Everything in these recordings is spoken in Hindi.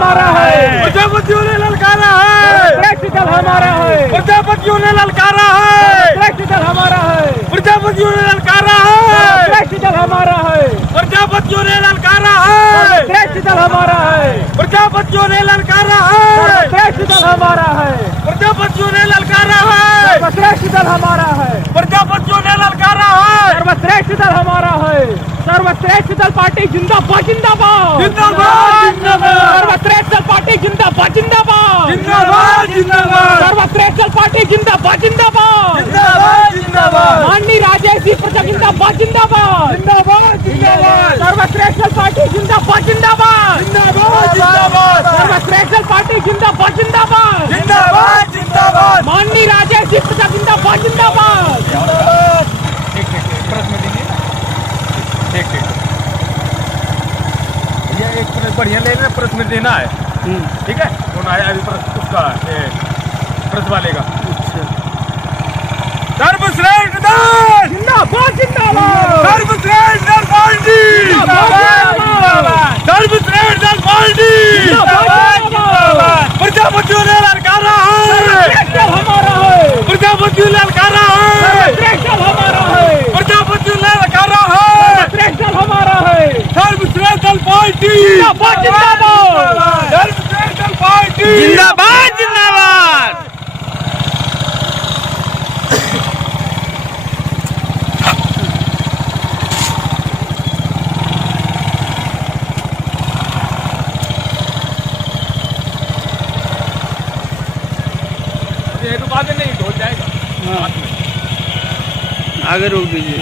हमारा है, प्रजापतियों ने ललकारा है, श्रेष्ठ दल हमारा है, प्रजापतियों ने ललकारा है, श्रेष्ठ दल हमारा है, प्रजापतियों ने ललकारा है, श्रेष्ठ दल हमारा है, प्रजापतियों ने ललकारा है, श्रेष्ठ दल हमारा है, प्रजापतियों ने ललकारा है, श्रेष्ठ दल हमारा है, प्रजापतियों ने ललकारा है, सर्वश्रेष्ठ दल हमारा है, प्रजापतियों ने ललकारा है, सर्वश्रेष्ठ दल हमारा है, सर्वश्रेष्ठ दल पार्टी जिंदाबाद जिंदाबाद जिंदाबाद जिंदाबाद, सर्वश्रेष्ठ दल पार्टी जिंदाबाद जिंदाबाद जिंदाबाद जिंदाबाद, सर्वश्रेष्ठ दल पार्टी जिंदाबाद जिंदाबाद जिंदाबाद जिंदाबाद, माननीय राजेश जी प्रजा जिंदाबाद जिंदाबाद जिंदाबाद जिंदाबाद, सर्वश्रेष्ठ दल पार्टी जिंदाबाद जिंदाबाद जिंदाबाद जिंदाबाद, सर्वश्रेष्ठ दल पार्टी जिंदाबाद जिंदाबाद जिंदाबाद जिंदाबाद, माननीय राजेश जी प्रजा जिंदाबाद जिंदाबाद ये एक प्रेस बढ़िया ले लेना, प्रेस में देना है, ठीक है? कौन आया अभी प्रेस उसका प्रेस वाले का? सर्वश्रेष्ठ दल जिंदाबाद जिंदाबाद सर्वश्रेष्ठ दल पार्टी सर्वश्रेष्ठ दल पार्टी प्रजापतियों ने ललकारा है, हमारा है, प्रजापतियों ने ललकारा है, श्रेष्ठ दल हमारा है, प्रजापतियों ने ललकारा है, श्रेष्ठ दल हमारा है, सर्वश्रेष्ठ दल पार्टी जिंदाबाद जिंदाबाद सर्वश्रेष्ठ दल पार्टी जिंदाबाद जिंदाबाद ये तो बात नहीं हो जाएगा बाद में। आगे रोक दीजिए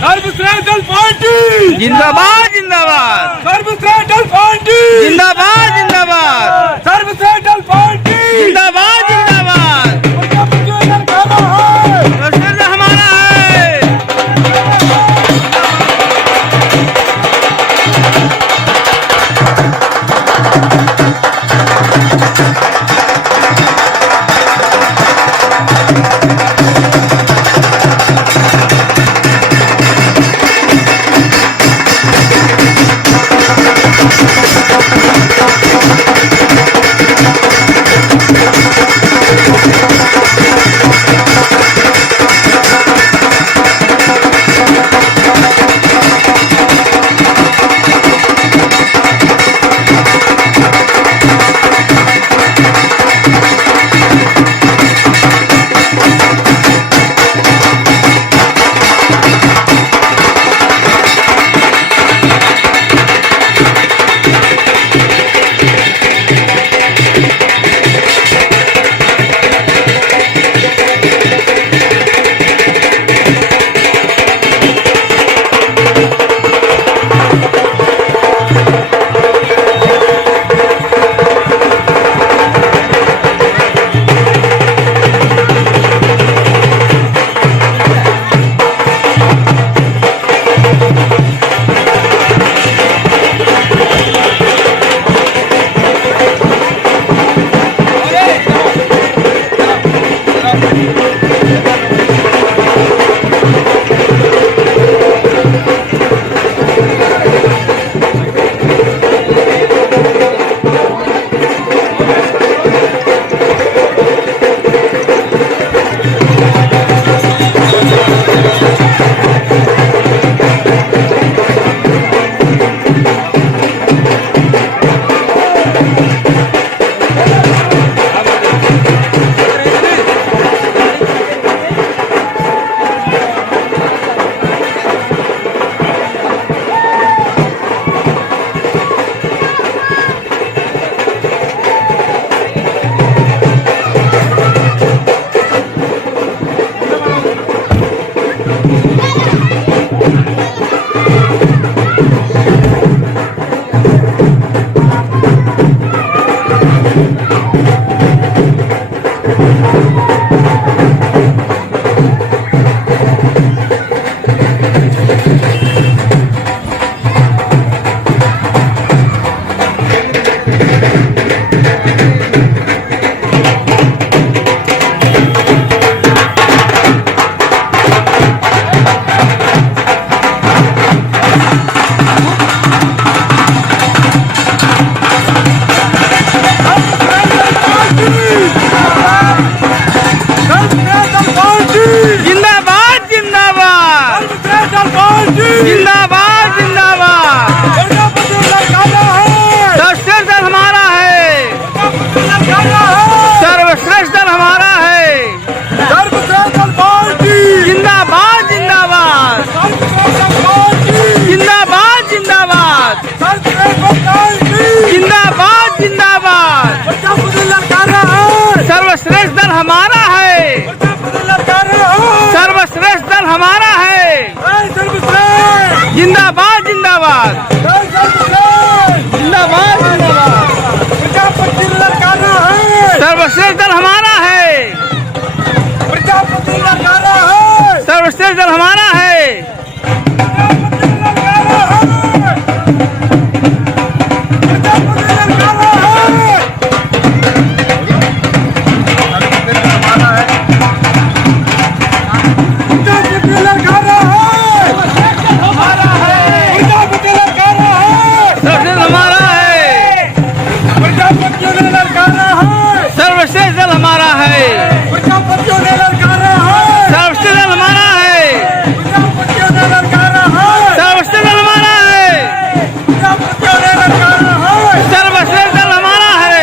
सर्वश्रेष्ठ दल पार्टी जिंदाबाद जिंदाबाद सर्वश्रेष्ठ दल पार्टी जिंदाबाद जिंदाबाद सर्वश्रेष्ठ दल पार्टी जिंदाबाद जिंदाबाद प्रजापतियों ने ललकारा है, सर्वश्रेष्ठ हमारा है पार्टी जिंदाबाद जिंदाबाद। प्रजापति ललकारा है, सर्वश्रेष्ठ दल हमारा है, ललकारा है, सर्वश्रेष्ठ दल हमारा है। सर्वश्रेष्ठ दल पार्टी जिंदाबाद जिंदाबाद, सर्वश्रेष्ठ दल पार्टी जिंदाबाद जिंदाबाद, सर्वश्रेष्ठ दल पार्टी जिंदाबाद जिंदाबाद। प्रजापति ललकारा है, सर्वश्रेष्ठ दल हमारा है, प्रजापति ललकारा है, सर्वश्रेष्ठ दल हमारा है। सर्वश्रेष्ठ जिंदाबाद जिंदाबाद, सर्वश्रेष्ठ जिंदाबाद जिंदाबाद। प्रजापति ललकारा है, सर्वश्रेष्ठ दल हमारा है, प्रजापति ललकारा है, सर्वश्रेष्ठ दल हमारा है। प्रजापति ललकारा है, प्रजापति ललकारा है, प्रजापति ललकारा है, हमारा है, प्रजापति ललकारा है, सर्वश्रेष्ठ हमारा है, प्रजापतियों ने ललकारा है, सर्वश्रेष्ठ दल हमारा है, प्रजापतियों ने ललकारा है, सर्वश्रेष्ठ दल हमारा है, प्रजापतियों ने ललकारा है, सर्वश्रेष्ठ दल हमारा है, प्रजापतियों ने ललकारा है, सर्वश्रेष्ठ दल हमारा है।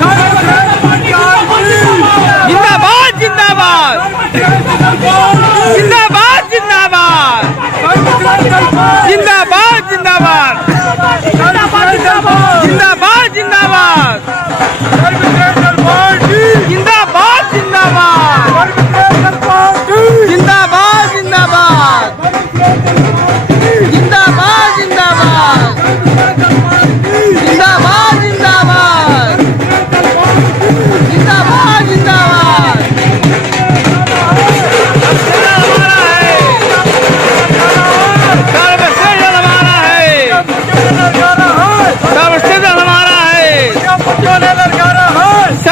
सर्वश्रेष्ठ पार्टी, जिंदाबाद जिंदाबाद, सर्वश्रेष्ठ दल पार्टी, जिंदाबाद जिंदाबाद, सर्वश्रेष्ठ दल पार्टी, जिंदाबाद जिंदाबाद, सर्वश्रेष्ठ दल पार्टी, जिंदाबाद जिंदाबाद, सर्वश्रेष्ठ दल पार्टी, जिंदाबाद जिंदाबाद, सर्वश्रेष्ठ दल पार्टी, जिंदाबाद जिंदाबाद, सर्वश्रेष्ठ दल पार्टी, जिंदाबाद जिंदाबाद, सर्वश्रेष्ठ दल पार्टी, जिंदाबाद जिंदाबाद, जिंदाबाद जिंदाबाद।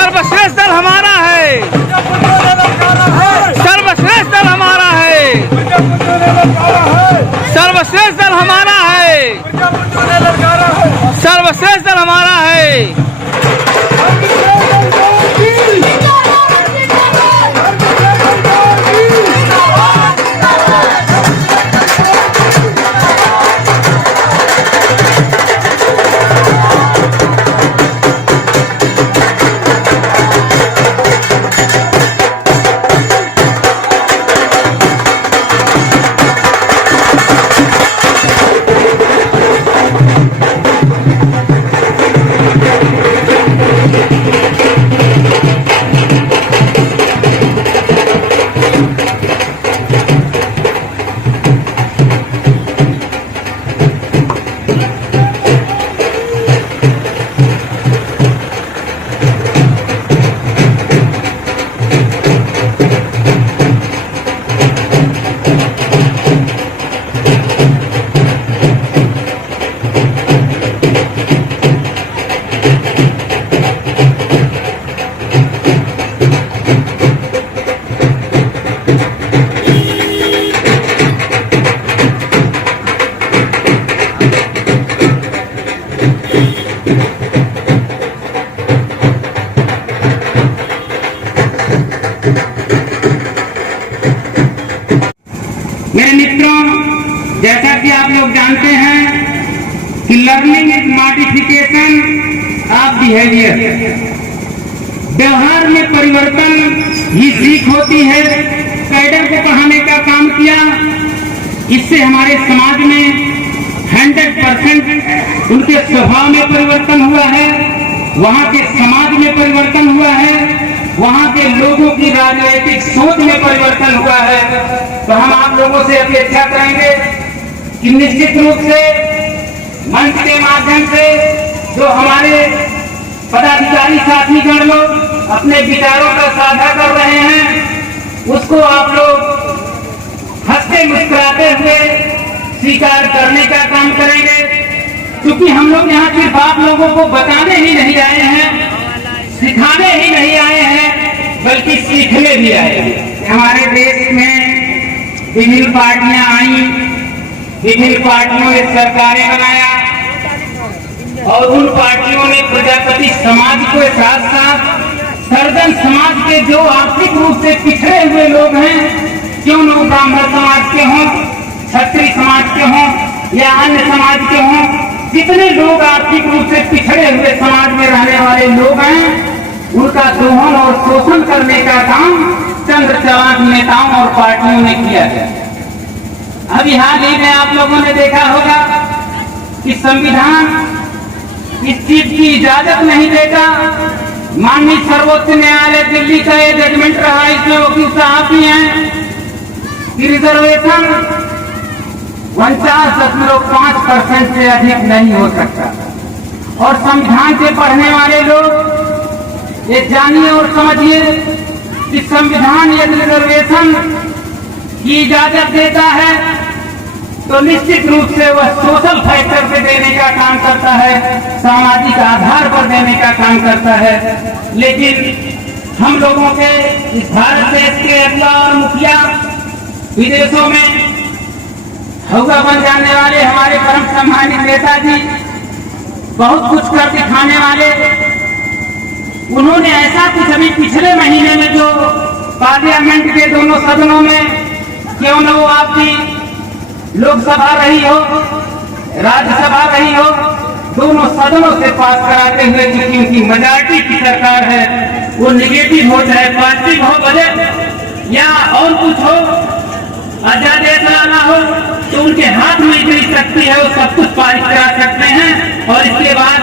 सर्वश्रेष्ठ दल हमारा है, सर्वश्रेष्ठ दल हमारा है, प्रजापतियों ने ललकारा है, सर्वश्रेष्ठ दल हमारा है, प्रजापतियों ने ललकारा है, सर्वश्रेष्ठ दल हमारा है, प्रजापतियों ने ललकारा है, सर्वश्रेष्ठ दल हमारा है, प्रजापतियों ने ललकारा है, सर्वश्रेष्ठ दल हमारा है। मेरे मित्रों, जैसा कि आप लोग जानते हैं कि learning is modification of behaviour, व्यवहार में परिवर्तन ही सीख होती है। कैडर को पढ़ाने का काम किया, इससे हमारे समाज में 100% उनके स्वभाव में परिवर्तन हुआ है, वहाँ के समाज में परिवर्तन हुआ है, वहाँ के लोगों की राजनीतिक सोच में परिवर्तन हुआ है। तो हम आप लोगों से अपेक्षा करेंगे कि निश्चित रूप से मंच के माध्यम से जो हमारे पदाधिकारी साथीगण लोग अपने विचारों का साझा कर रहे हैं, उसको आप लोग हंसते मुस्कुराते हुए स्वीकार करने का काम करेंगे, क्योंकि हम लोग यहाँ सिर्फ आप लोगों को बताने ही नहीं आए हैं, सिखाने ही नहीं आए हैं, बल्कि सीखने भी आए हैं। हमारे देश में विभिन्न पार्टियां आई, विभिन्न पार्टियों ने सरकारें बनाया और उन पार्टियों ने प्रजापति समाज के साथ साथ सर्जन समाज के जो आर्थिक रूप से पिछड़े हुए लोग हैं, क्यों न ब्राह्मण समाज के हों, क्षत्रिय समाज के हों या अन्य समाज के हों, जितने लोग आर्थिक रूप से पिछड़े हुए समाज में रहने वाले लोग हैं, उनका दोहन और शोषण करने का काम चंद चालाक नेताओं और पार्टियों ने किया है। अभी हाल ही में आप लोगों ने देखा होगा कि संविधान इस चीज की इजाजत नहीं देता। माननीय सर्वोच्च न्यायालय दिल्ली का ये जजमेंट रहा, इसमें वकील साहब भी हैं कि रिजर्वेशन 49.5% से अधिक नहीं हो सकता। और संविधान से पढ़ने वाले लोग ये जानिए और समझिए कि संविधान यदि रिजर्वेशन की इजाजत देता है तो निश्चित रूप से वह सोशल फैक्टर पे देने का काम करता है, सामाजिक आधार पर देने का काम करता है। लेकिन हम लोगों के इस भारत देश के अगला और मुखिया विदेशों में हौवा बन जाने वाले हमारे परम सम्मानित नेताजी, बहुत कुछ कर दिखाने वाले, उन्होंने ऐसा कुछ अभी पिछले महीने में जो पार्लियामेंट के दोनों सदनों में, क्यों न वो आपकी लोकसभा रही हो, राज्यसभा रही हो, दोनों सदनों से पास कराते हुए, क्योंकि उनकी मेजॉरिटी की सरकार है, वो निगेटिव हो चाहे पॉजिटिव हो बजट या और कुछ हो, अध्यादेश लाना हो, तो उनके हाथ में इतनी शक्ति है, वो सब कुछ पारित करा सकते हैं। और इसके बाद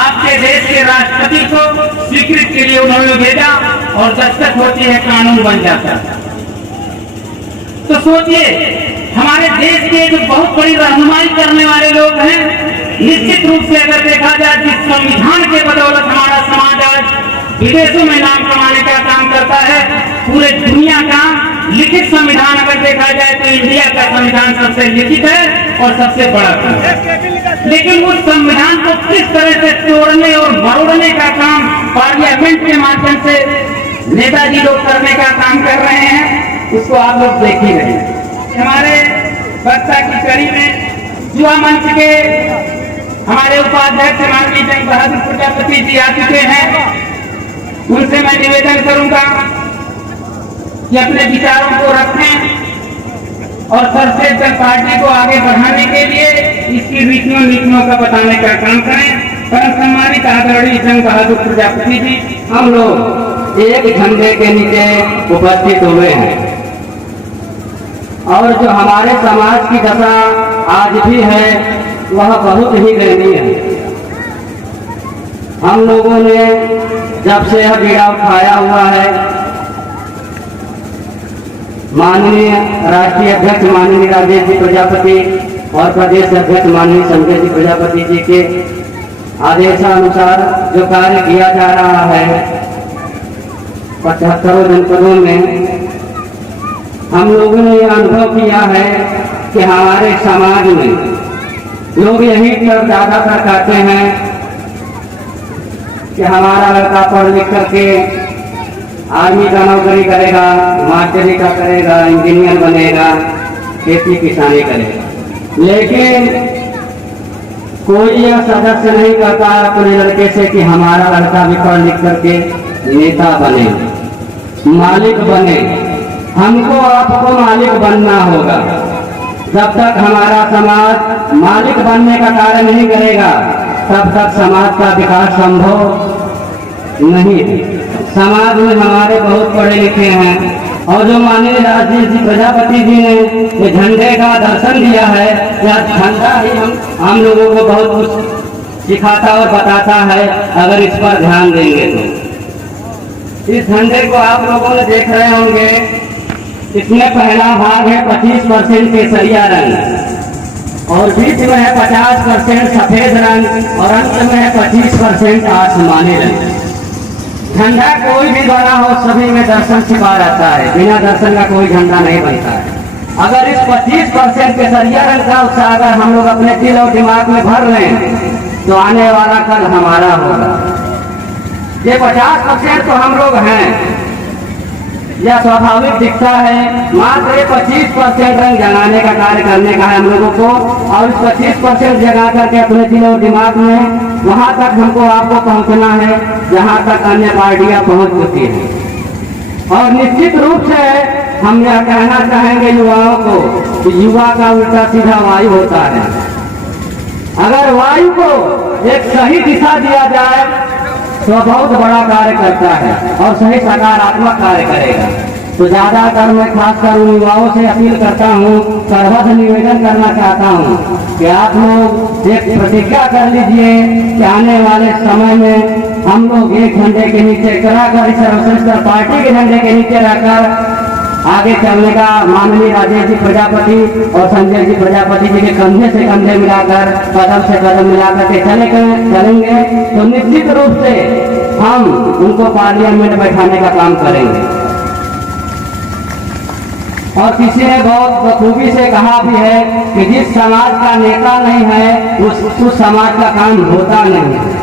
आपके देश के राष्ट्रपति को स्वीकृति के लिए उन्होंने भेजा और दस्तखत होती है, कानून बन जाता है। तो सोचिए, हमारे देश के जो बहुत बड़ी रहनुमाई करने वाले लोग हैं, निश्चित रूप से अगर देखा जाए जिस संविधान के बदौलत हमारा समाज आज विदेशों में नाम कमाने का काम करता है, पूरे दुनिया का लिखित संविधान अगर देखा जाए तो इंडिया का संविधान सबसे लिखित है और सबसे बड़ा है। लेकिन उस संविधान को किस तरह से तोड़ने और मरोड़ने का काम पार्लियामेंट के माध्यम से नेताजी लोग करने का काम कर रहे हैं, उसको आप लोग देख ही रहे हैं। हमारे बक्सा की कड़ी में युवा मंच के हमारे उपाध्यक्ष माननीय जंग बहादुर प्रजापति जी आ चुके हैं। उनसे मैं निवेदन करूंगा कि अपने विचारों को रखें और सर्वश्रेष्ठ दल पार्टी को आगे बढ़ाने के लिए इसकी नीतियों का बताने का काम करें। परम सम्मानित आदरणीय जंग बहादुर प्रजापति जी, हम लोग एक झंडे के नीचे उपस्थित हुए हैं और जो हमारे समाज की दशा आज भी है वह बहुत ही दयनीय है। हम लोगों ने जब से यह बीड़ा उठाया हुआ है, माननीय राष्ट्रीय अध्यक्ष माननीय राजेश जी प्रजापति और प्रदेश अध्यक्ष माननीय संजय जी प्रजापति जी के आदेशानुसार जो कार्य किया जा रहा है 75 जनपदों में, हम लोगों ने यह अनुभव किया है कि हमारे समाज में लोग यही कर ज्यादातर कहते हैं कि हमारा लड़का पढ़ लिख करके आर्मी का नौकरी करेगा, मास्टरी का करेगा, इंजीनियर बनेगा, खेती किसानी करेगा। लेकिन कोई यह सदस्य नहीं कहता अपने लड़के से कि हमारा लड़का भी पढ़ लिख करके नेता बने, मालिक बने। हमको आपको मालिक बनना होगा। जब तक हमारा समाज मालिक बनने का कार्य नहीं करेगा तब तक समाज का विकास संभव नहीं है। समाज में हमारे बहुत पढ़े लिखे हैं और जो माननीय राजेश जी प्रजापति जी ने ये झंडे का दर्शन दिया है, यह झंडा ही हम लोगों को बहुत कुछ सिखाता और बताता है अगर इस पर ध्यान देंगे तो। इस झंडे को आप लोगों ने देख रहे होंगे, इसमें पहला भाग है 25% केसरिया रंग और बीच में है 50% सफेद रंग और अंत में है 25% आसमानी रंग। झंडा कोई भी बना हो सभी में दर्शन छिपा रहता है, बिना दर्शन का कोई झंडा नहीं बनता है। अगर इस 25% केसरिया रंग का उत्साह अगर हम लोग अपने दिल और दिमाग में भर लें तो आने वाला कल हमारा होगा। ये 50% तो हम लोग हैं, यह स्वाभाविक दिखता है, मात्र ये 25% रंग जगाने का कार्य करने का है हम लोगों को। और इस 25% जगा करके अपने दिल और दिमाग में वहां तक हमको आपको पहुंचना है जहां तक अन्य पार्टियां पहुंच चुकी हैं। और निश्चित रूप से हम यह कहना चाहेंगे युवाओं को कि युवा का उल्टा सीधा वायु होता है। अगर वायु को एक सही दिशा दिया जाए तो बहुत बड़ा कार्य करता है और सही सकारात्मक कार्य करेगा। तो ज्यादातर मैं खासकर उन युवाओं से अपील करता हूँ, सर्वत्र निवेदन करना चाहता हूँ कि आप लोग एक प्रतिज्ञा कर लीजिए कि आने वाले समय में हम लोग एक झंडे के नीचे कराकर सर्वश्रेष्ठ पार्टी के झंडे के नीचे रहकर आगे चलने का माननीय राजेश जी प्रजापति और संजय जी प्रजापति जी के कंधे से कंधे मिलाकर कदम से कदम मिलाकर के चलेंगे तो निश्चित रूप से हम उनको पार्लियामेंट बैठाने का काम करेंगे। और किसी ने बहुत बखूबी से कहा भी है कि जिस समाज का नेता नहीं है उस समाज का काम होता नहीं है।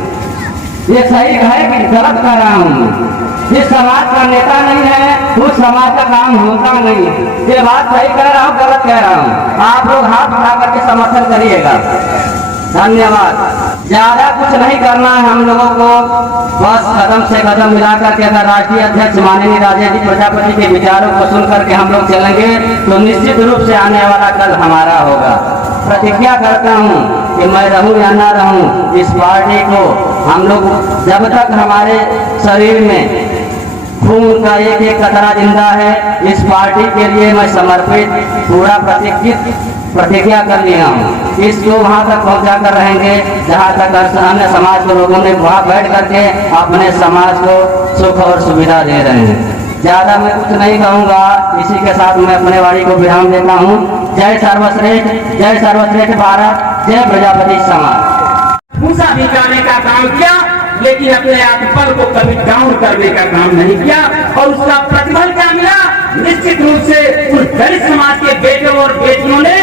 ये सही है कि गलत कह रहा हूँ? जिस समाज का नेता नहीं है उस समाज का काम होता नहीं है। ये बात सही कह रहा हूँ गलत कह रहा हूँ? आप लोग हाथ उठा करके समर्थन करिएगा। धन्यवाद। ज्यादा कुछ नहीं करना है हम लोगों को, बस कदम से कदम मिलाकर के अगर राष्ट्रीय अध्यक्ष माननीय राजेश जी प्रजापति के विचारों को सुन करके हम लोग चलेंगे तो निश्चित रूप से आने वाला कल हमारा होगा। प्रतिज्ञा करता हूँ कि मैं रहूं या ना रहूं, इस पार्टी को हम लोग जब तक हमारे शरीर में खून का एक एक कतरा जिंदा है, इस पार्टी के लिए मैं समर्पित पूरा प्रतिज्ञा कर लिया हूँ। इसको वहाँ तक पहुँचा कर रहेंगे जहाँ तक अन्य समाज के लोगों ने वहाँ बैठ करके अपने समाज को सुख और सुविधा दे रहे हैं। ज्यादा मैं कुछ नहीं कहूँगा, इसी के साथ मैं अपने वाणी को विराम देता हूँ। जय सर्वश्रेष्ठ भारत, जय प्रजापति समाज। ऊंचा दिखाने का काम किया लेकिन अपने आत्मबल को कभी डाउन करने का काम नहीं किया और उसका प्रतिफल क्या मिला? निश्चित रूप से उस दलित समाज के बेटों और बेटियों ने,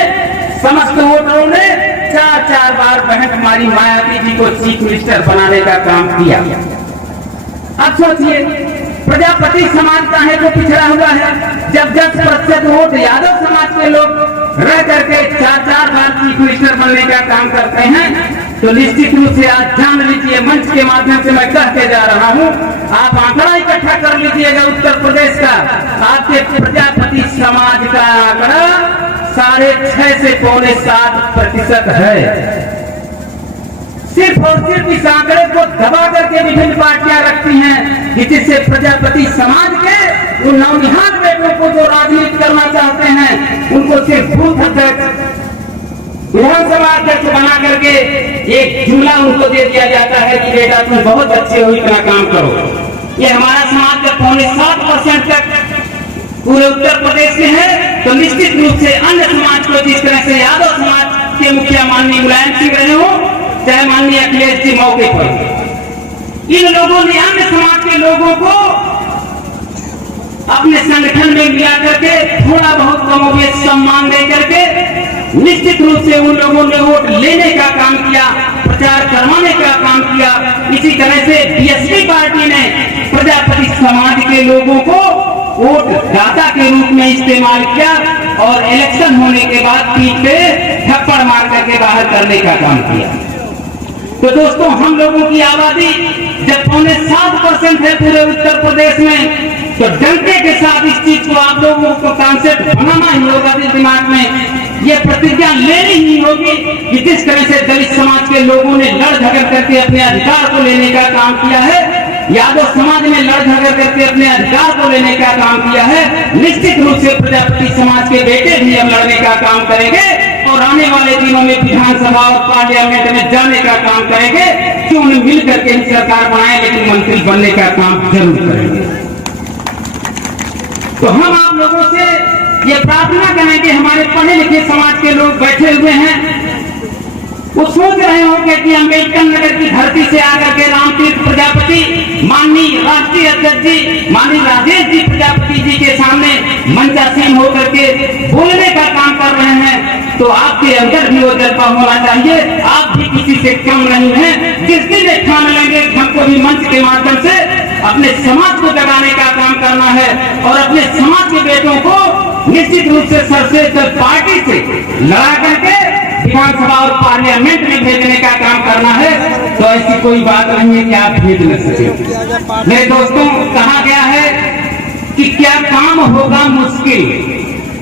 समस्त वोटरों ने 4 बार बहन कुमारी मायावती जी को चीफ मिनिस्टर बनाने का काम किया। अब सोचिए, प्रजापति समाज का है जो पिछड़ा हुआ है, जब 10% वोट यादव समाज के लोग रह करके 4 बार चीफ मिनिस्टर बनने का काम करते हैं, तो निश्चित रूप से आज जान लीजिए, मंच के माध्यम से मैं कहते जा रहा हूँ, आप आंकड़ा इकट्ठा कर लीजिएगा उत्तर प्रदेश का, आपके प्रजापति समाज का आंकड़ा 6.5 से 6.7% है। सिर्फ और सिर्फ इस आंकड़े को दबा करके विभिन्न पार्टियां रखती हैं कि जिससे प्रजापति समाज के उन नौनिहाल बेटों को जो राजनीति करना चाहते हैं उनको सिर्फ बूथ अध्यक्ष, विधानसभा अध्यक्ष बना करके एक जुमला उनको दे दिया जाता है कि बेटा तुम बहुत अच्छे हो, इतना काम करो। ये हमारा समाज का 7.5% तक पूरे उत्तर प्रदेश में है, तो निश्चित रूप से अन्य समाज को जिस तरह से यादव समाज के मुखिया माननीय मुलायम सिंह रहे हो, चाहे माननीय अखिलेश जी मौके पर, इन लोगों ने अन्य समाज के लोगों को अपने संगठन में मिला करके थोड़ा बहुत कमोबेश सम्मान दे करके निश्चित रूप से उन लोगों ने वोट लेने का काम किया, प्रचार करवाने का काम किया। इसी तरह से बीएसपी पार्टी ने प्रजापति समाज के लोगों को वोट दाता के रूप में इस्तेमाल किया और इलेक्शन होने के बाद पीठ पे थप्पड़ मार करके बाहर करने का काम किया। तो दोस्तों, हम लोगों की आबादी जब 7.5% है पूरे उत्तर प्रदेश में, तो डंके के साथ इस चीज को आप लोगों को कॉन्सेप्ट बनाना ही होगा, दिमाग में ये प्रतिज्ञा लेनी ही होगी कि जिस तरह से दलित समाज के लोगों ने लड़ झगड़ करके अपने अधिकार को लेने का काम किया है, यादव समाज ने लड़ झगड़ करके अपने अधिकार को लेने का काम किया है, निश्चित रूप से प्रजापति समाज के बेटे भी अब लड़ने का काम करेंगे और आने वाले दिनों में विधानसभा और पार्लियामेंट में जाने का काम करेंगे। क्यों न मिल करके ही सरकार बनाए, लेकिन मंत्री बनने का काम जरूर करेंगे। तो हम आप लोगों से ये प्रार्थना करेंगे, हमारे पढ़े लिखे समाज के लोग बैठे हुए हैं, वो सोच रहे होंगे कि अम्बेडकर नगर की धरती से आकर के रामतीर्थ प्रजापति माननीय राष्ट्रीय अध्यक्ष जी माननीय राजेश जी प्रजापति जी के सामने मंचासीन होकर के बोलने का काम कर रहे हैं, तो आपके अंदर भी वो जज्बा होना चाहिए। आप भी किसी से कम नहीं है। जिस दिन एक ठान लेंगे हमको भी मंच के माध्यम से अपने समाज को जगाने का काम करना है और अपने समाज के बेटों को निश्चित रूप से सर्वश्रेष्ठ पार्टी से लड़ा करके विधानसभा और पार्लियामेंट में भेजने का काम करना है। तो ऐसी कोई बात नहीं है कि आप भेज न सके। मेरे दोस्तों, कहा गया है कि क्या काम होगा मुश्किल,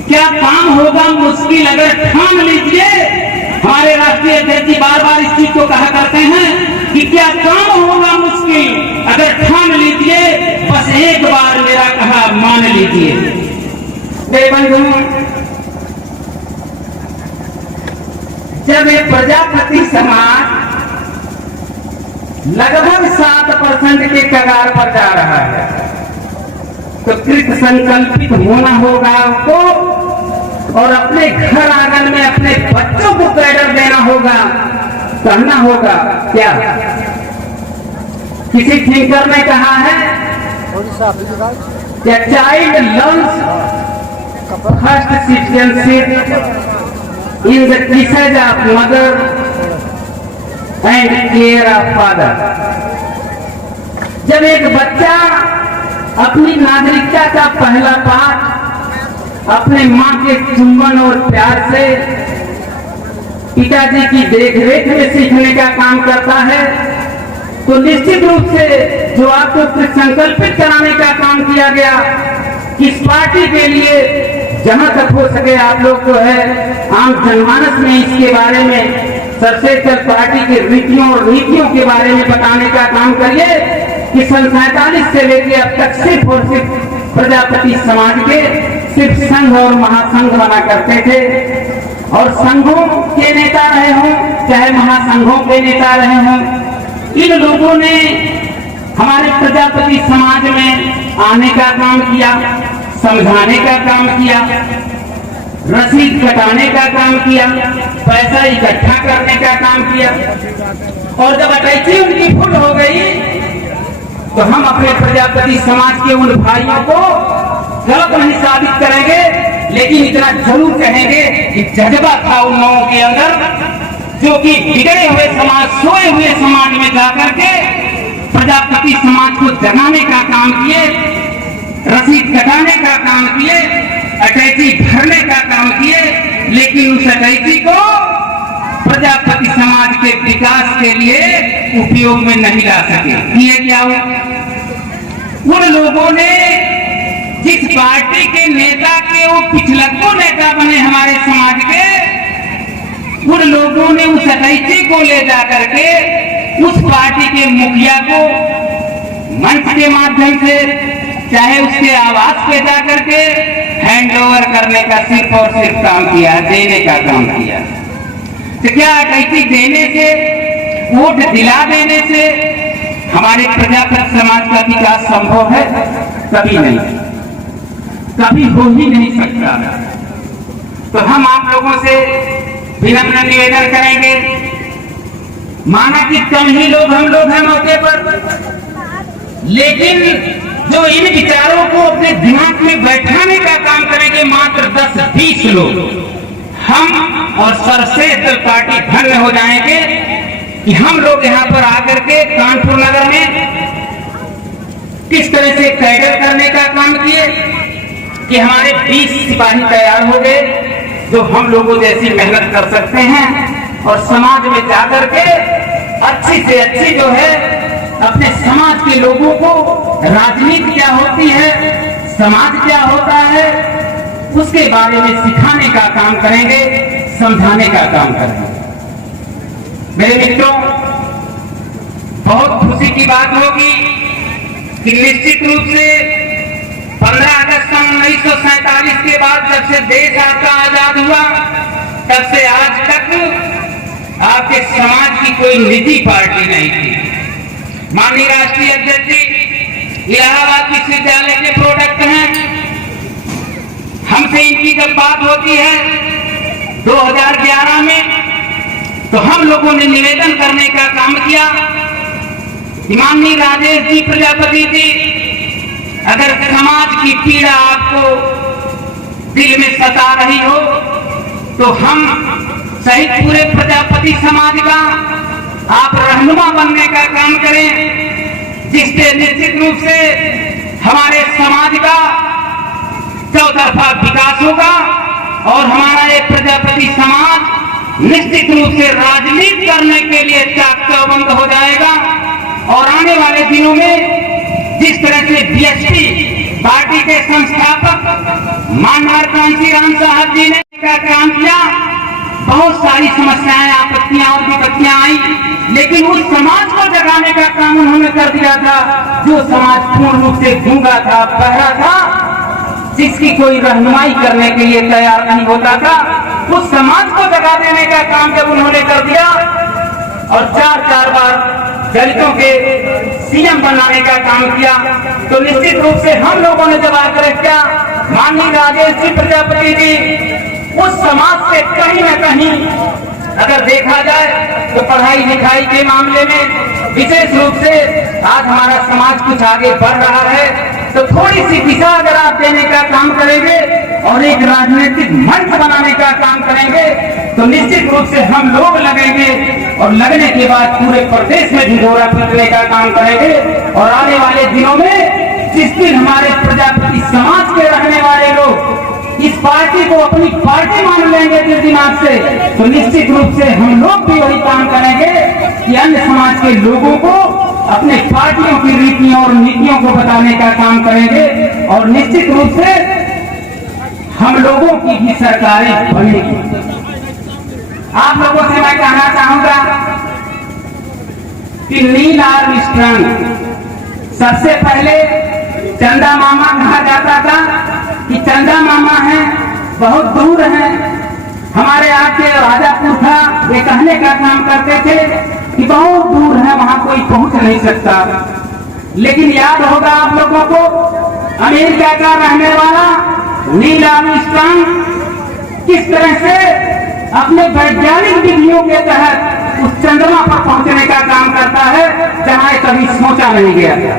क्या काम होगा मुश्किल अगर ठान लीजिए। हमारे राष्ट्रीय अध्यक्ष जी बार बार इस चीज को कहा करते हैं कि क्या काम होगा मुश्किल अगर ठान लीजिए, बस एक बार मेरा कहा मान लीजिए। मेरे बंधुओं, जब एक प्रजापति समाज लगभग 7% के कगार पर जा रहा है तो कृत संकल्पित होना होगा आपको और अपने घर आंगन में अपने बच्चों को कैडर देना होगा, कहना होगा। क्या किसी थिंकर ने कहा है कि child learns first citizenship in the kisses of mother and care of father. जब एक बच्चा अपनी नागरिकता का पहला पाठ अपने मां के चुंबन और प्यार से पिताजी की देखरेख में सीखने का काम करता है तो निश्चित रूप से जो आपको संकल्पित कराने का काम किया गया किस पार्टी के लिए, जहां तक हो सके आप लोग जो है आम जनमानस में इसके बारे में सबसे पार्टी के रीतियों और नीतियों के बारे में बताने का काम करिए कि सन 47 से लेकर अब तक सिर्फ और सिर्फ प्रजापति समाज के सिर्फ संघ और महासंघ बना करते थे और संघों के नेता रहे हों चाहे महासंघों के नेता रहे हों, इन लोगों ने हमारे प्रजापति समाज में आने का काम किया, समझाने का काम किया, रसीद कटाने का काम किया, पैसा इकट्ठा करने का काम किया और जब अटैची उनकी फुट हो गई तो हम अपने प्रजापति समाज के उन भाइयों को गलत नहीं साबित करेंगे, लेकिन इतना जरूर कहेंगे कि जज्बा था उन लोगों के अंदर जो कि बिगड़े हुए समाज, सोए हुए समाज में जाकर के प्रजापति समाज को जगाने का काम किए, रसीद कटाने का काम किए, अटैची भरने का काम किए, लेकिन उस अटैची को प्रजापति समाज के विकास के लिए उपयोग में नहीं ला सके। ये क्या हो? उन लोगों ने जिस पार्टी के नेता के वो पिछलक्को नेता बने हमारे समाज के, उन लोगों ने उस अटैची को ले जाकर के उस पार्टी के मुखिया को मंच के माध्यम से चाहे उसके आवास पे जाकर के हैंड ओवर करने का सिर्फ और सिर्फ काम किया, देने का काम किया। तो क्या अटैची देने से, वोट दिला देने से हमारे प्रजापति समाज का विकास संभव है? कभी नहीं, कभी हो ही नहीं सकता। तो हम आप लोगों से विनम्र निवेदन करेंगे, माना कि कम ही लोग हम लोग हैं मौके पर, लेकिन जो इन विचारों को अपने दिमाग में बैठाने का काम करेंगे मात्र 10-20 लोग, हम और सर्वश्रेष्ठ पार्टी धन्य हो जाएंगे कि हम लोग यहाँ पर आकर के कानपुर नगर में किस तरह से कैडर करने का काम किए कि हमारे 20 सिपाही तैयार हो गए जो हम लोगों जैसी मेहनत कर सकते हैं और समाज में जाकर के अच्छी से अच्छी जो है अपने समाज के लोगों को राजनीति क्या होती है, समाज क्या होता है, उसके बारे में सिखाने का काम करेंगे, समझाने का काम करेंगे। मेरे मित्रों, बहुत खुशी की बात होगी कि निश्चित रूप से 15 अगस्त 1947 के बाद जब से देश आपका आजाद हुआ तब से आज तक आपके समाज की कोई निजी पार्टी नहीं थी। माननीय राष्ट्रीय अध्यक्ष जी इलाहाबाद विश्वविद्यालय के प्रोडक्ट हैं। हमसे इनकी जब बात होती है 2011 में तो हम लोगों ने निवेदन करने का काम किया कि माननीय राजेश जी प्रजापति जी, अगर समाज की पीड़ा आपको दिल में सता रही हो तो हम सहित पूरे प्रजापति समाज का आप रहनुमा बनने का काम करें, जिससे निश्चित रूप से हमारे समाज का चौतरफा विकास होगा और हमारा ये प्रजापति समाज निश्चित रूप से राजनीति करने के लिए चाक चौबंद हो जाएगा। और आने वाले दिनों में जिस तरह से बीएसपी पार्टी के संस्थापक माननीय कांशीराम साहब जी ने क्या काम किया। बहुत सारी समस्याएं, आपत्तियां और विपत्तियां आई, लेकिन उस समाज को जगाने का काम उन्होंने कर दिया था जो समाज पूर्ण रूप से गूंगा था, बहरा था, जिसकी कोई रहनुमाई करने के लिए तैयार नहीं होता था। उस समाज को जगा देने का काम जब उन्होंने कर दिया और चार बार दलितों के सीएम बनाने का काम किया, तो निश्चित रूप से हम लोगों ने जब आग्रह किया, माननीय राजेश जी प्रजापति जी उस समाज से कहीं न कहीं अगर देखा जाए तो पढ़ाई लिखाई के मामले में विशेष रूप से आज हमारा समाज कुछ आगे बढ़ रहा है, तो थोड़ी सी दिशा अगर आप देने का काम करेंगे और एक राजनीतिक मंच बनाने का काम करेंगे तो निश्चित रूप से हम लोग लगेंगे और लगने के बाद पूरे प्रदेश में ढिंढोरा पीटने का काम करेंगे। और आने वाले दिनों में जिस दिन हमारे प्रजापति समाज के रहने वाले लोग इस पार्टी को अपनी पार्टी मान लेंगे जिस दिन आज से, तो निश्चित रूप से हम लोग भी वही काम करेंगे कि अन्य समाज के लोगों को अपने पार्टियों की रीतियों और नीतियों को बताने का काम करेंगे और निश्चित रूप से हम लोगों की भी सरकारें बनेगी। आप लोगों से मैं कहना चाहूंगा कि नील आर्मस्ट्रांग सबसे पहले चंदा मामा कहा जाता था कि चंदा मामा है, बहुत दूर है, हमारे आके राजापुर था, ये कहने का काम करते थे कि बहुत दूर है, वहां कोई पहुंच नहीं सकता। लेकिन याद होगा आप लोगों को अमेरिका का रहने वाला नील आर्मस्ट्रांग किस तरह से अपने वैज्ञानिक विधियों के तहत उस चंद्रमा पर पहुंचने का काम करता है जहां कभी सोचा नहीं गया था।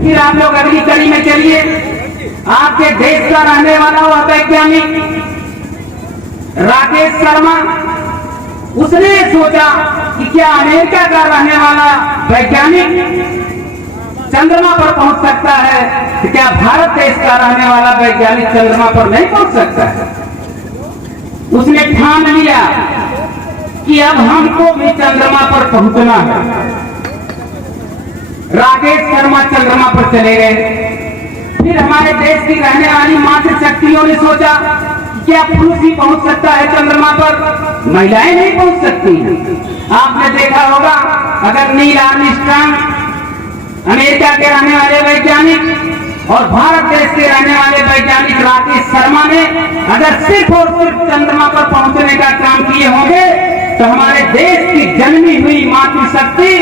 फिर आप लोग अगली कड़ी में चलिए, आपके देश का रहने वाला हुआ वैज्ञानिक राकेश शर्मा, उसने सोचा कि क्या अमेरिका का रहने वाला वैज्ञानिक चंद्रमा पर पहुंच सकता है, तो क्या भारत देश का रहने वाला वैज्ञानिक चंद्रमा पर नहीं पहुंच सकता है। उसने ठान लिया कि अब हमको भी चंद्रमा पर पहुंचना है। राकेश शर्मा चंद्रमा पर चले गए। फिर हमारे देश की रहने वाली मातृशक्तियों ने सोचा क्या पुरुष ही पहुंच सकता है चंद्रमा पर, महिलाएं नहीं पहुंच सकती हैं। आपने देखा होगा अगर नील आर्मस्ट्रांग अमेरिका के रहने वाले वैज्ञानिक और भारत देश के रहने वाले वैज्ञानिक राकेश शर्मा ने अगर सिर्फ और सिर्फ चंद्रमा पर पहुंचने का काम किए होंगे तो हमारे देश की जन्मी हुई मातृशक्ति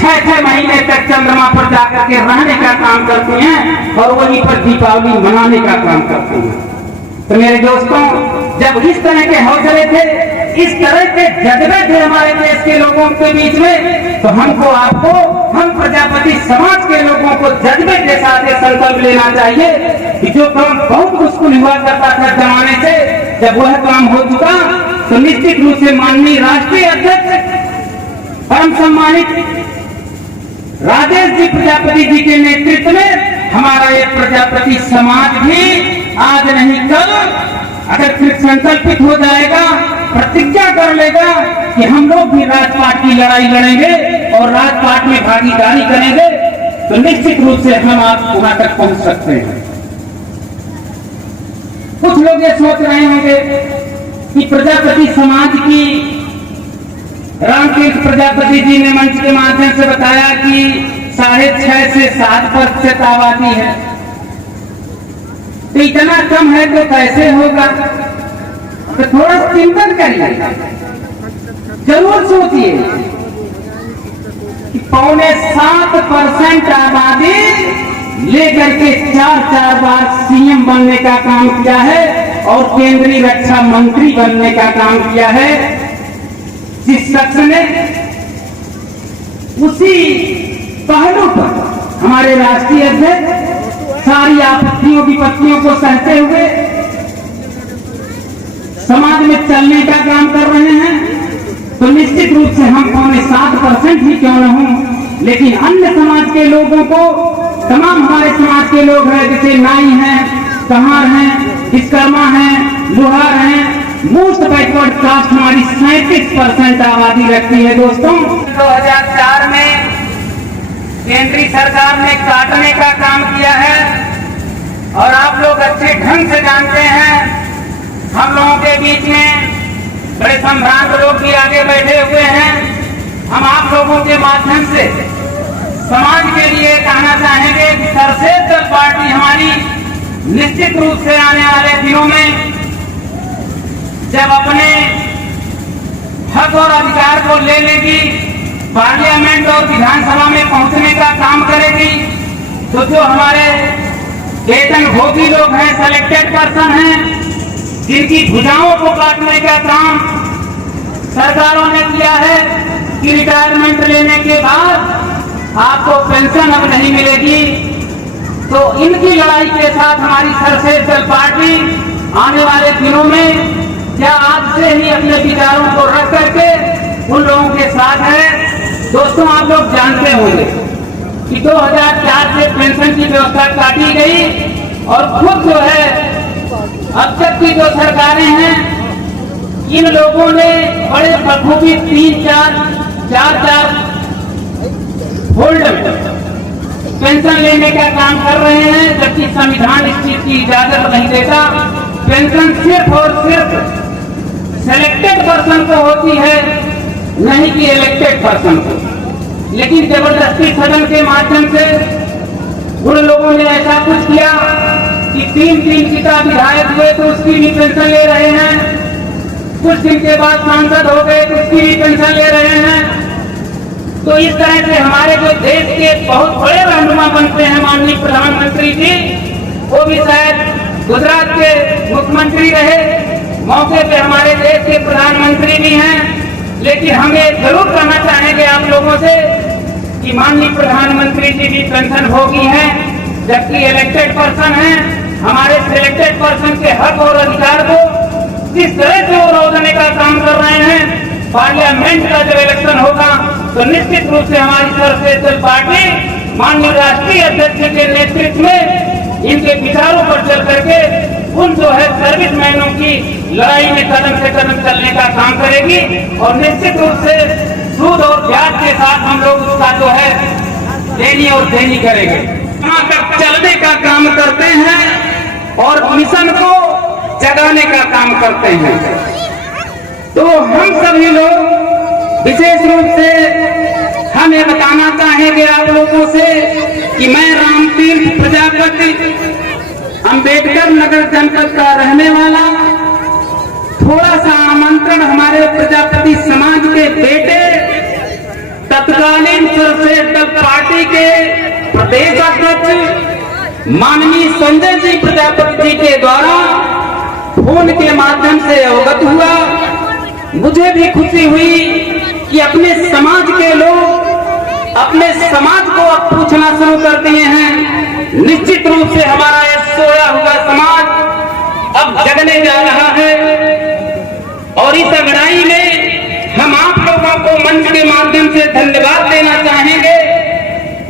6-6 महीने तक चंद्रमा पर जाकर के रहने का काम करती हैं और वहीं पर दीपावली मनाने का काम करती हैं। तो मेरे दोस्तों, जब इस तरह के हौसले थे, इस तरह के जज्बे थे हमारे देश के लोगों के बीच में, तो हमको आपको, हम प्रजापति समाज के लोगों को जज्बे के साथ ये संकल्प लेना चाहिए कि जो काम बहुत मुश्किल हुआ करता था जमाने से, जब वह काम हो चुका तो निश्चित रूप से माननीय राष्ट्रीय अध्यक्ष परम सम्मानित राजेश जी प्रजापति जी के नेतृत्व में हमारा ये प्रजापति समाज भी आज नहीं कल अगर फिर संकल्पित हो जाएगा, प्रतिज्ञा कर लेगा कि हम लोग भी राजपाट की लड़ाई लड़ेंगे और राजपाट में भागीदारी करेंगे, तो निश्चित रूप से हम आप वहां तक पहुंच सकते हैं। कुछ लोग ये सोच रहे होंगे कि प्रजापति समाज की रामकृष्ण प्रजापति जी ने मंच के माध्यम से बताया कि 6.5 से 7% आबादी है, तो इतना कम है तो कैसे होगा। तो थोड़ा चिंतन करिए, जरूर सोचिए कि 6.25% आबादी लेकर के 4 बार सीएम बनने का काम किया है और केंद्रीय रक्षा मंत्री बनने का काम किया है। जिस शख्स ने उसी पहलू पर हमारे राष्ट्रीय अध्यक्ष सारी आपत्तियों विपत्तियों को सहते हुए समाज में चलने का काम कर रहे हैं, तो निश्चित रूप से हम 7% ही क्यों न हों, लेकिन अन्य समाज के लोगों को, तमाम हमारे समाज के लोग हैं जैसे नाई हैं, कहार हैं, विश्वकर्मा हैं, लोहार हैं, मोस्ट बैकवर्ड कास्ट हमारी 37% आबादी रखती है। दोस्तों 2004 में केंद्रीय सरकार ने काटने का काम किया है और आप लोग अच्छे ढंग से जानते हैं। हम लोगों के बीच में बड़े संभ्रांत लोग भी आगे बैठे हुए हैं। हम आप लोगों के माध्यम से समाज के लिए कहना चाहेंगे कि सर्वश्रेष्ठ दल पार्टी हमारी निश्चित रूप से आने वाले दिनों में जब अपने हक और अधिकार को ले लेगी, पार्लियामेंट और विधानसभा में पहुंचने का काम करेगी, तो जो हमारे वेतन भोगी लोग हैं, सिलेक्टेड पर्सन हैं, जिनकी भुजाओं को काटने का काम सरकारों ने किया है कि रिटायरमेंट लेने के बाद आपको पेंशन अब नहीं मिलेगी, तो इनकी लड़ाई के साथ हमारी सर्वश्रेष्ठ दल पार्टी आने वाले दिनों में क्या आज से ही अपने विचारों को रख करके उन लोगों के साथ है। दोस्तों, आप लोग जानते होंगे कि 2004 से पेंशन की व्यवस्था काटी गई और खुद जो है अब तक की जो सरकारें हैं, इन लोगों ने बड़े बखूबी 3-4 होल्ड पेंशन लेने का काम कर रहे हैं, जबकि संविधान इस चीज की इजाजत नहीं देता। पेंशन सिर्फ और सिर्फ सिलेक्टेड पर्सन को होती है, नहीं कि इलेक्टेड पर्सन को। लेकिन जबरदस्ती सदन के माध्यम से उन लोगों ने ऐसा कुछ किया कि 3 किताब विधायक हुए तो उसकी भी पेंशन ले रहे हैं, कुछ दिन के बाद सांसद हो गए तो उसकी भी पेंशन ले रहे हैं। तो इस तरह से हमारे जो देश के बहुत बड़े रहनुमा बनते हैं, माननीय प्रधानमंत्री जी, वो भी शायद गुजरात के मुख्यमंत्री रहे, मौके पे हमारे देश के प्रधानमंत्री भी हैं। लेकिन हम ये जरूर कहना चाहेंगे आप लोगों से कि माननीय प्रधानमंत्री जी भी पेंशन भोगी हैं, जबकि इलेक्टेड पर्सन हैं। हमारे सिलेक्टेड पर्सन के हक और अधिकार को किस तरह से वो रोकने का काम कर रहे हैं। पार्लियामेंट का जब इलेक्शन होगा तो निश्चित रूप से हमारी सर्वश्रेष्ठ दल पार्टी माननीय राष्ट्रीय अध्यक्ष के नेतृत्व में इनके विचारों पर चल करके उन जो है सर्विसमैनों की लड़ाई में कदम से कदम चलने का काम करेगी और निश्चित रूप से सूद और ब्याज के साथ हम लोग उसका जो है लेनी और देनी करेंगे। वहां तक चलने का काम करते हैं और मिशन को जगाने का काम करते हैं। तो हम सभी लोग विशेष रूप से हम ये बताना चाहेंगे आप लोगों से कि मैं रामतीर्थ प्रजापति अंबेडकर नगर जनपद का रहने वाला, थोड़ा सा आमंत्रण हमारे प्रजापति समाज के बेटे तत्कालीन सर्वश्रेष्ठ दल पार्टी के प्रदेश अध्यक्ष माननीय संजय जी प्रजापति जी के द्वारा फोन के माध्यम से अवगत हुआ। मुझे भी खुशी हुई कि अपने समाज के लोग अपने समाज को अब पूछना शुरू कर दिए हैं। निश्चित रूप से हमारा ये सोया हुआ समाज अब जगने जा रहा है और इस अगड़ाई में हम आप लोगों को मंच के माध्यम से धन्यवाद देना चाहेंगे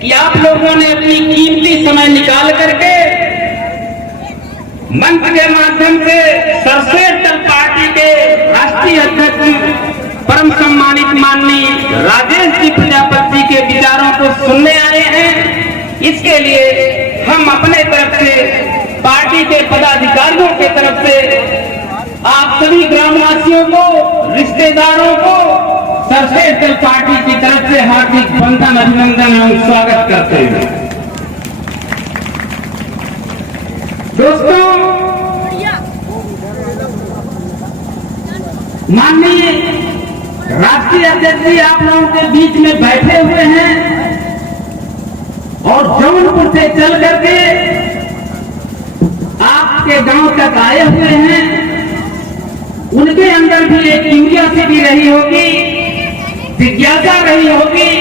कि आप लोगों ने अपनी कीमती समय निकाल करके मंच के माध्यम से सर्वश्रेष्ठ दल पार्टी के राष्ट्रीय अध्यक्ष परम सम्मानित माननीय राजेश जी प्रजापति के विचारों को सुनने आए हैं। इसके लिए हम अपने तरफ से पार्टी के पदाधिकारियों के तरफ से आप सभी ग्रामवासियों को, रिश्तेदारों को सर्वश्रेष्ठ दल पार्टी की तरफ से हार्दिक वंदन, अभिनंदन एवं स्वागत करते हैं। दोस्तों, माननीय राष्ट्रीय अध्यक्ष जी आप लोगों के बीच में बैठे हुए हैं और जौनपुर से चल करके आपके गांव तक आए हुए हैं। उनके अंदर भी एक क्यूरियोसिटी रही होगी, जिज्ञासा रही होगी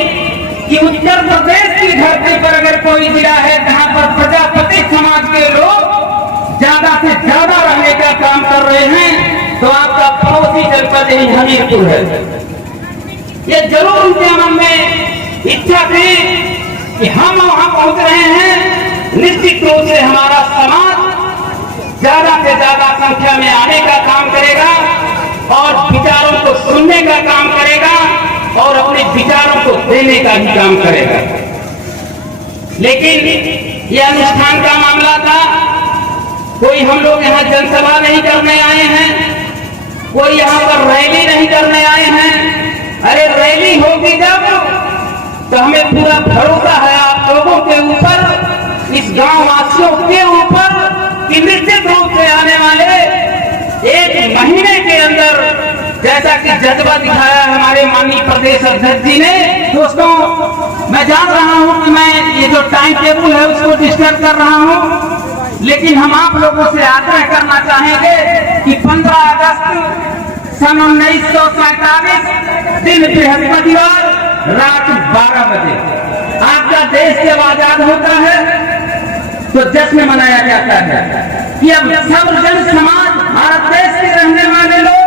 कि उत्तर प्रदेश की धरती पर अगर कोई जिला है जहां पर प्रजापति समाज के लोग ज्यादा से ज्यादा रहने का काम कर रहे हैं, तो आपका पड़ोसी जनपद ही हमीरपुर है। ये जरूर उनके मन में इच्छा थी कि हम वहां पहुंच रहे हैं। निश्चित रूप से हमारा समाज ज्यादा से ज्यादा संख्या में आने का काम करेगा और विचारों को सुनने का काम करेगा और अपने विचारों को देने का भी काम करेगा। लेकिन यह अनुष्ठान का मामला था। कोई हम लोग यहाँ जनसभा नहीं करने आए हैं, कोई यहाँ पर रैली नहीं करने आए हैं। अरे रैली होगी जब तो हमें पूरा भरोसा है आप लोगों के ऊपर, इस गांव वासियों के ऊपर, कि निश्चित रूप से आने वाले 1 महीने के अंदर, जैसा कि जज्बा दिखाया हमारे माननीय प्रदेश अध्यक्ष जी ने। दोस्तों, मैं जान रहा हूं कि मैं ये जो टाइम टेबल है उसको डिस्टर्ब कर रहा हूं, लेकिन हम आप लोगों से आग्रह करना चाहेंगे कि 15 अगस्त सन 1947 दिन बृहस्पतिवार रात 12 बजे आपका देश जब आजाद होता है तो जश्न मनाया जाता है कि अब सब जन समाज, भारत देश के रहने वाले लोग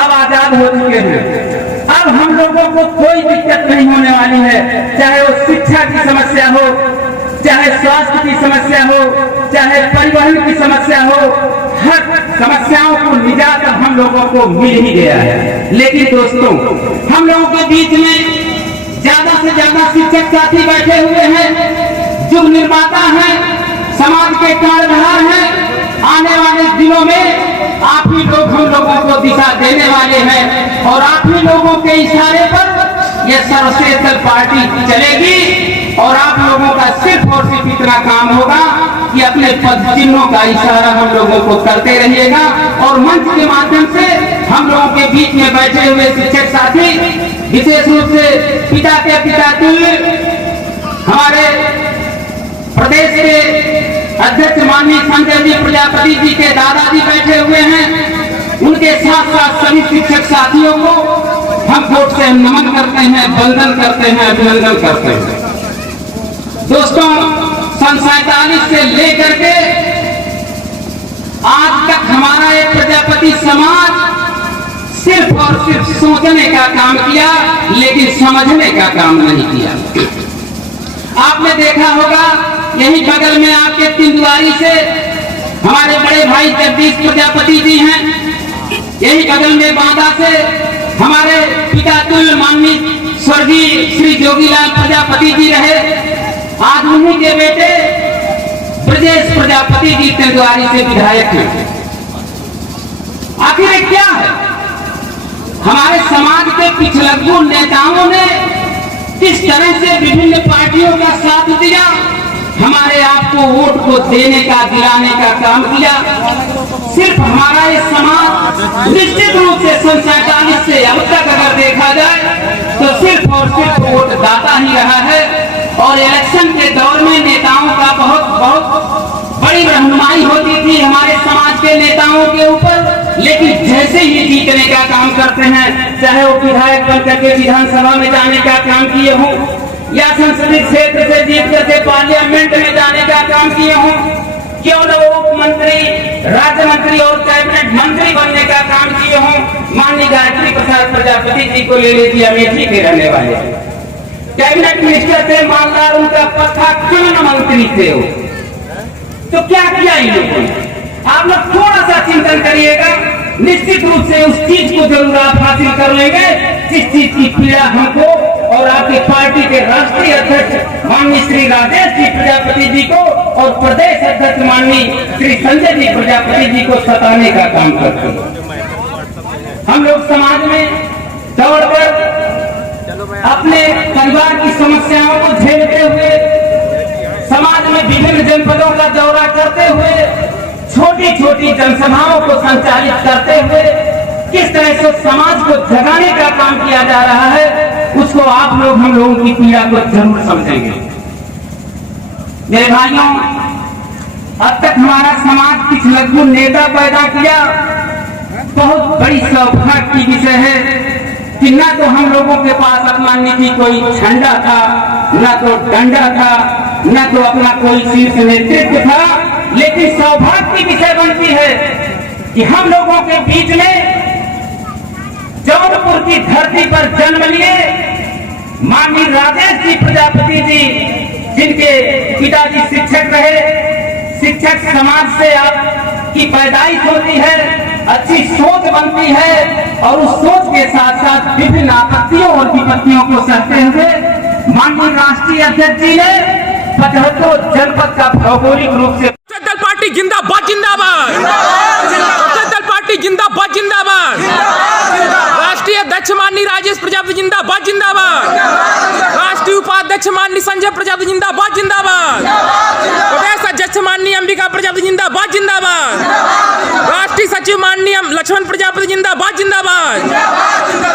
अब आजाद हो चुके हैं। अब हम लोगों को कोई दिक्कत नहीं होने वाली है, चाहे वो शिक्षा की समस्या हो, चाहे स्वास्थ्य की समस्या हो, चाहे परिवहन की समस्या हो, हर समस्याओं को निजात अब हम लोगों को मिल ही गया है। लेकिन दोस्तों, हम लोगों के बीच में ज्यादा से ज्यादा शिक्षक साथी बैठे हुए हैं, युग निर्माता हैं, समाज के कर्णधार हैं। आने वाले दिनों में आप ही लोग हम लोगों को दिशा देने वाले हैं और आप ही लोगों के इशारे पर यह सर्वश्रेष्ठ पार्टी चलेगी और आप लोगों का सिर्फ और सिर्फ इतना काम होगा कि अपने पद चिन्हों का इशारा हम लोगों को करते रहिएगा और मंच के माध्यम से हम लोगों के बीच में बैठे हुए शिक्षक साथी, विशेष रूप से पिता के पिता तुल्य हमारे प्रदेश के अध्यक्ष माननीय संजय जी प्रजापति जी के दादाजी बैठे हुए हैं, उनके साथ साथ सभी शिक्षक साथियों को हम कोर्ट से नमन करते हैं, वंदन करते हैं, अभिनंदन करते हैं। दोस्तों, सन 47 से लेकर के आज तक हमारा एक प्रजापति समाज सिर्फ और सिर्फ सोचने का काम किया, लेकिन समझने का काम नहीं किया। आपने देखा होगा यही बगल में आपके तिंदुआरी से हमारे बड़े भाई जगदीश प्रजापति जी हैं, यही बगल में बांदा से हमारे पिता तुल्य माननीय स्वर्गीय श्री जोगीलाल प्रजापति जी रहे। आज उन्हीं के बेटे ब्रजेश प्रजापति जी तिंदुआरी से विधायक हैं। आखिर क्या है, हमारे समाज के पिछलग्गू नेताओं ने किस तरह से विभिन्न पार्टियों का साथ दिया, हमारे आपको वोट को देने का, दिलाने का काम किया। सिर्फ हमारा ये समाज निश्चित रूप से सन 47 से अब तक अगर देखा जाए तो सिर्फ और सिर्फ वोट दाता ही रहा है और इलेक्शन के दौर में नेताओं का बहुत बड़ी रहनुमाई होती थी हमारे समाज के नेताओं के ऊपर, लेकिन जैसे ही जीतने का काम करते हैं, चाहे वो विधायक बनकर के विधानसभा में जाने का काम किए हों या संसदीय क्षेत्र से जीत करके पार्लियामेंट में जाने का काम किए हों, क्यों न उप मंत्री, राज्य मंत्री और कैबिनेट मंत्री बनने का काम किए हों। माननीय गायत्री प्रसाद प्रजापति जी को ले लीजिए, अमेठी के रहने वाले कैबिनेट मिनिस्टर थे, मालदार उनका पद था, खनन मंत्री थे वो। तो क्या किया इन लोगों ने? आप लोग थोड़ा सा चिंतन करिएगा, निश्चित रूप से उस चीज को जरूर आप हासिल कर लेंगे जिस चीज की पीड़ा हमको और आपकी पार्टी के राष्ट्रीय अध्यक्ष माननीय श्री राजेश जी प्रजापति जी को और प्रदेश अध्यक्ष माननीय श्री संजय जी प्रजापति जी को सताने का काम करते हैं। हम लोग समाज में दौड़कर अपने परिवार की समस्याओं को झेलते हुए, समाज में विभिन्न जनपदों का दौरा करते हुए, छोटी छोटी जनसभाओं को संचालित करते हुए किस तरह से समाज को जगाने का काम किया जा रहा है, उसको आप लोग हम लोगों की पीड़ा को जरूर समझेंगे। मेरे भाइयों, अब तक हमारा समाज पिछलग्गू नेता पैदा किया, बहुत बड़ी सौभाग्य की विषय है कि न तो हम लोगों के पास अपना निधि कोई झंडा था, न तो डंडा था, न तो अपना कोई शीर्ष नेतृत्व था, लेकिन सौभाग्य की विषय बनती है कि हम लोगों के बीच में जौनपुर की धरती पर जन्म लिए माननीय राजेश जी प्रजापति जी, जिनके पिताजी शिक्षक रहे। शिक्षक समाज से आपकी पैदाइश होती है, अच्छी सोच बनती है और उस सोच के साथ साथ विभिन्न आपत्तियों और विपत्तियों को सहते हुए माननीय राष्ट्रीय अध्यक्ष जी ने 75 जनपद का भौगोलिक रूप से दल पार्टी जिंदाबाद जिंदाबाद, दल पार्टी जिंदाबाद जिंदाबाद, राष्ट्रीय अध्यक्ष माननीय राजेश प्रजापति जिंदाबाद जिंदाबाद, राष्ट्रीय उपाध्यक्ष माननीय संजय प्रजापति जिंदाबाद जिंदाबाद, प्रदेश अध्यक्ष माननीय अंबिका प्रजापति जिंदाबाद जिंदाबाद, राष्ट्रीय सचिव माननीय लक्ष्मण प्रजापति जिंदाबाद जिंदाबाद,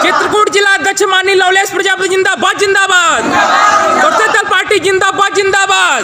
चित्रकूट जिला अध्यक्ष माननीय लवलेश प्रजापति जिंदाबाद जिंदाबाद, दल पार्टी जिंदाबाद जिंदाबाद।